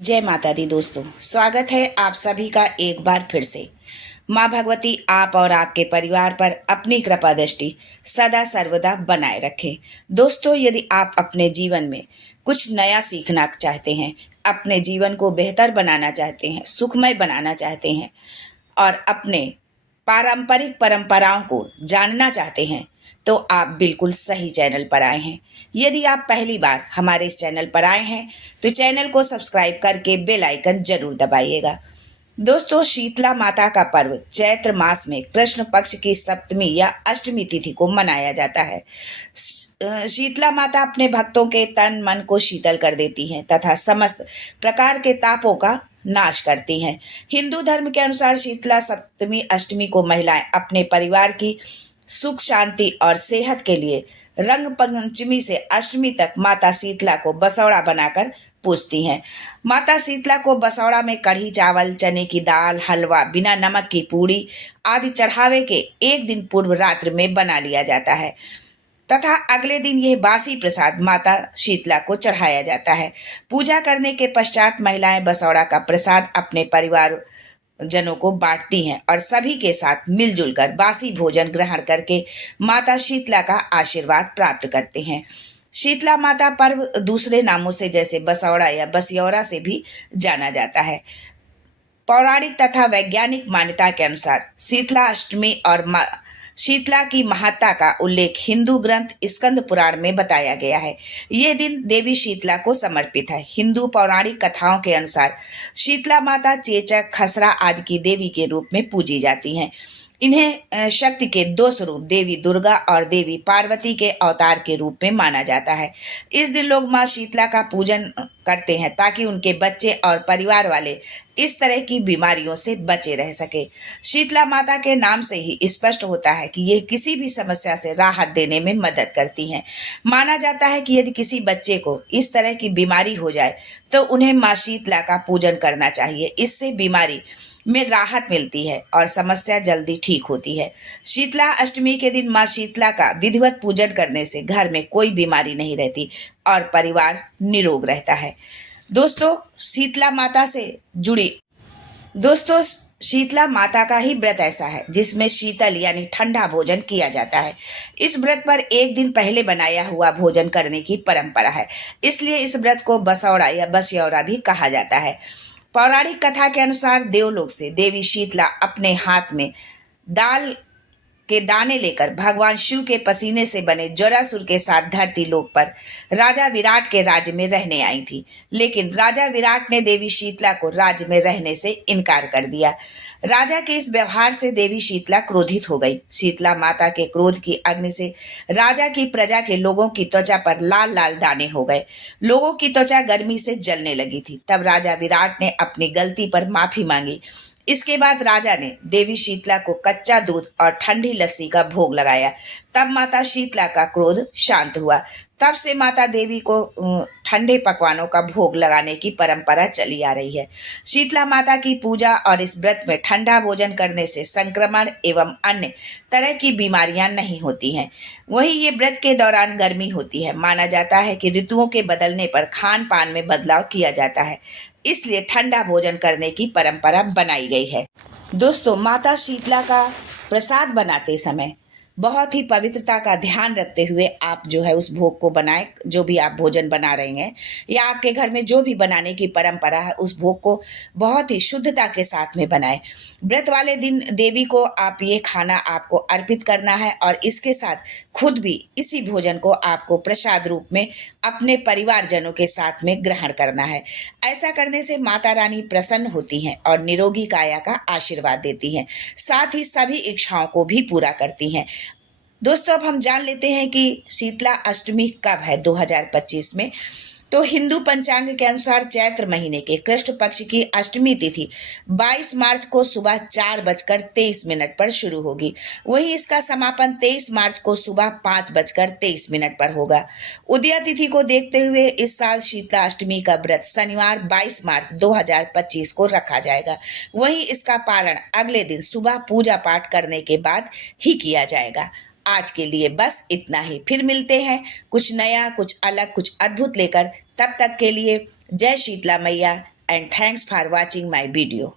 जय माता दी दोस्तों, स्वागत है आप सभी का एक बार फिर से। माँ भगवती आप और आपके परिवार पर अपनी कृपा दृष्टि सदा सर्वदा बनाए रखे। दोस्तों, यदि आप अपने जीवन में कुछ नया सीखना चाहते हैं, अपने जीवन को बेहतर बनाना चाहते हैं, सुखमय बनाना चाहते हैं और अपने पारंपरिक परंपराओं को जानना चाहते हैं, तो आप बिल्कुल सही चैनल पर आए हैं। यदि आप पहली बार हमारे इस चैनल पर आए हैं तो चैनल को सब्सक्राइब करके बेल आइकन जरूर दबाइएगा। दोस्तों, शीतला माता का पर्व चैत्र मास में कृष्ण पक्ष की सप्तमी या अष्टमी तिथि को मनाया जाता है। शीतला माता अपने भक्तों के तन मन को शीतल कर देती हैं तथा समस्त प्रकार के तापों का नाश करती हैं। हिंदू धर्म के अनुसार शीतला सप्तमी अष्टमी को महिलाएं अपने परिवार की सुख शांति और सेहत के लिए रंग पंचमी से अष्टमी तक माता शीतला को बसौड़ा बनाकर पूजती हैं। माता शीतला को बसौड़ा में कढ़ी चावल, चने की दाल, हलवा, बिना नमक की पूड़ी आदि चढ़ावे के एक दिन पूर्व रात्र में बना लिया जाता है तथा अगले दिन यह बासी प्रसाद माता शीतला को चढ़ाया जाता है। पूजा करने के पश्चात महिलाएं बसौड़ा का प्रसाद अपने परिवार जनों को बांटती हैं और सभी के साथ मिलजुल कर बासी भोजन ग्रहण करके माता शीतला का आशीर्वाद प्राप्त करते हैं। शीतला माता पर्व दूसरे नामों से जैसे बसौड़ा या बसियौरा से भी जाना जाता है। पौराणिक तथा वैज्ञानिक मान्यता के अनुसार शीतला अष्टमी और शीतला की महत्ता का उल्लेख हिंदू ग्रंथ स्कंद पुराण में बताया गया है। यह दिन देवी शीतला को समर्पित है। हिंदू पौराणिक कथाओं के अनुसार शीतला माता चेचक, खसरा आदि की देवी के रूप में पूजी जाती हैं। इन्हें शक्ति के दो स्वरूप देवी दुर्गा और देवी पार्वती के अवतार के रूप में माना जाता है। इस दिन लोग माँ शीतला का पूजन करते हैं ताकि उनके बच्चे और परिवार वाले इस तरह की बीमारियों से बचे रह सके। शीतला माता के नाम से ही स्पष्ट होता है कि ये किसी भी समस्या से राहत देने में मदद करती हैं। माना जाता है कि यदि किसी बच्चे को इस तरह की बीमारी हो जाए तो उन्हें माँ शीतला का पूजन करना चाहिए। इससे बीमारी में राहत मिलती है और समस्या जल्दी ठीक होती है। शीतला अष्टमी के दिन माँ शीतला का विधिवत पूजन करने से घर में कोई बीमारी नहीं रहती और परिवार निरोग रहता है। दोस्तों, शीतला माता से जुड़ी दोस्तों शीतला माता का ही व्रत ऐसा है जिसमें शीतल यानी ठंडा भोजन किया जाता है। इस व्रत पर एक दिन पहले बनाया हुआ भोजन करने की परंपरा है, इसलिए इस व्रत को बसौड़ा या बसियौरा भी कहा जाता है। पौराणिक कथा के अनुसार देवलोक से देवी शीतला अपने हाथ में दाल के दाने लेकर भगवान शिव के पसीने से बने जरासुर के साथ धरती लोक पर राजा विराट के राज्य में रहने आई थी, लेकिन राजा विराट ने देवी शीतला को राज्य में रहने से इनकार कर दिया। राजा के इस व्यवहार से देवी शीतला क्रोधित हो गई। शीतला माता के क्रोध की अग्नि से राजा की प्रजा के लोगों की त्वचा पर लाल लाल दाने हो गए। लोगों की त्वचा गर्मी से जलने लगी थी। तब राजा विराट ने अपनी गलती पर माफी मांगी। इसके बाद राजा ने देवी शीतला को कच्चा दूध और ठंडी लस्सी का भोग लगाया। तब माता शीतला का क्रोध शांत हुआ। तब से माता देवी को ठंडे पकवानों का भोग लगाने की परंपरा चली आ रही है। शीतला माता की पूजा और इस व्रत में ठंडा भोजन करने से संक्रमण एवं अन्य तरह की बीमारियां नहीं होती हैं। वहीं ये व्रत के दौरान गर्मी होती है। माना जाता है कि ऋतुओं के बदलने पर खान पान में बदलाव किया जाता है, इसलिए ठंडा भोजन करने की परंपरा बनाई गई है। दोस्तों, माता शीतला का प्रसाद बनाते समय बहुत ही पवित्रता का ध्यान रखते हुए आप जो है उस भोग को बनाएं। जो भी आप भोजन बना रहे हैं या आपके घर में जो भी बनाने की परंपरा है, उस भोग को बहुत ही शुद्धता के साथ में बनाएं। व्रत वाले दिन देवी को आप ये खाना आपको अर्पित करना है और इसके साथ खुद भी इसी भोजन को आपको प्रसाद रूप में अपने परिवारजनों के साथ में ग्रहण करना है। ऐसा करने से माता रानी प्रसन्न होती हैं और निरोगी काया का आशीर्वाद देती हैं, साथ ही सभी इच्छाओं को भी पूरा करती हैं। दोस्तों, अब हम जान लेते हैं कि शीतला अष्टमी कब है 2025 में। तो हिंदू पंचांग के अनुसार चैत्र महीने के कृष्ण पक्ष की अष्टमी तिथि 22 मार्च को सुबह 4:23 पर शुरू होगी। वहीं इसका समापन 23 मार्च को सुबह 5:23 पर होगा। उदया तिथि को देखते हुए इस साल शीतला अष्टमी का व्रत शनिवार 22 मार्च 2025 को रखा जाएगा। वहीं इसका पारण अगले दिन सुबह पूजा पाठ करने के बाद ही किया जाएगा। आज के लिए बस इतना ही। फिर मिलते हैं कुछ नया, कुछ अलग, कुछ अद्भुत लेकर। तब तक के लिए जय शीतला मैया, and thanks for watching my video.